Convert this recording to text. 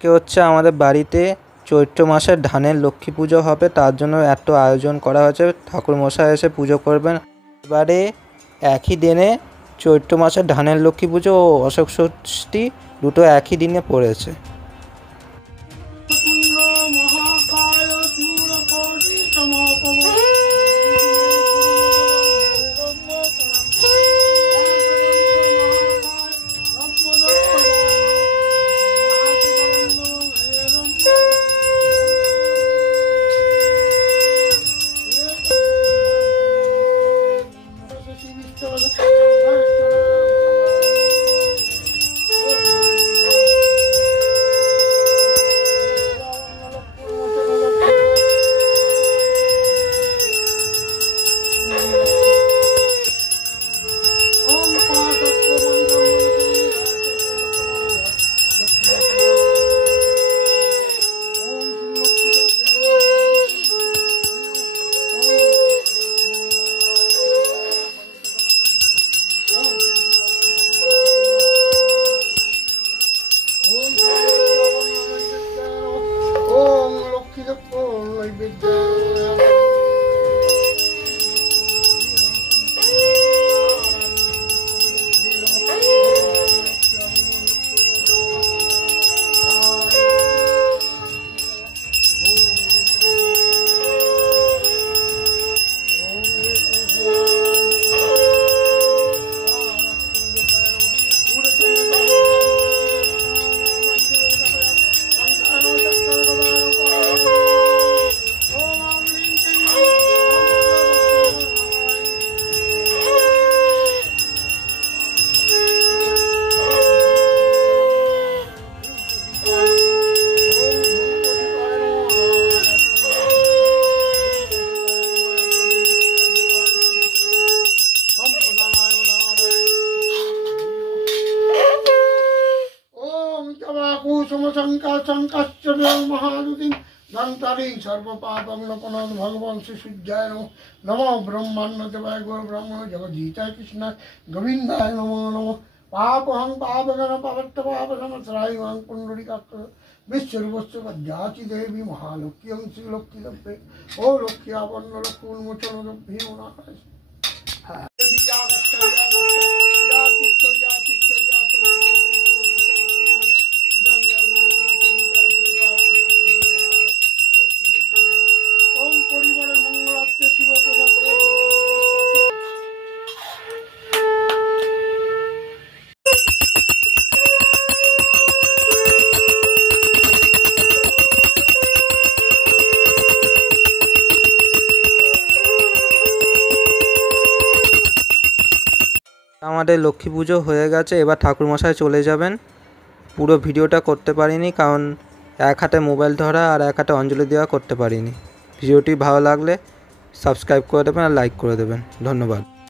আজকে হচ্ছে আমাদের বাড়িতে চৈত্র মাসের ধানের লক্ষ্মী পুজো হবে, তার জন্য এত আয়োজন করা হয়েছে। ঠাকুরমশাই এসে পুজো করবেন। এবারে একই দিনে চৈত্র মাসের ধানের লক্ষ্মী পুজো ও অশোক ষষ্ঠী দুটো একই দিনে পড়েছে। भगवान श्री सूर्याय नमो ब्रह्मांड देवाय गुरु ब्रह्म जगदीताय कृष्ण गोविंदाय नमो नमो पापहं पापगण पवट्ट पाप समस्रायं पुंडरीकाक्ष विश्वरूपस्य वज्राचि देवी महालक्ष्मी श्री लक्ष्मी लभ्ये ओ लक्ष्यावर्ण लक्ष्मोन्मोचन लभ्ये नाकाश আমাদের লক্ষ্মী পুজো হয়ে গেছে। এবার ঠাকুরমশাই চলে যাবেন। পুরো ভিডিওটা করতে পারিনি, কারণ এক হাতে মোবাইল ধরা আর এক হাতে অঞ্জলি দেওয়া করতে পারিনি। ভিডিওটি ভালো লাগলে সাবস্ক্রাইব করে দেবেন আর লাইক করে দেবেন। ধন্যবাদ।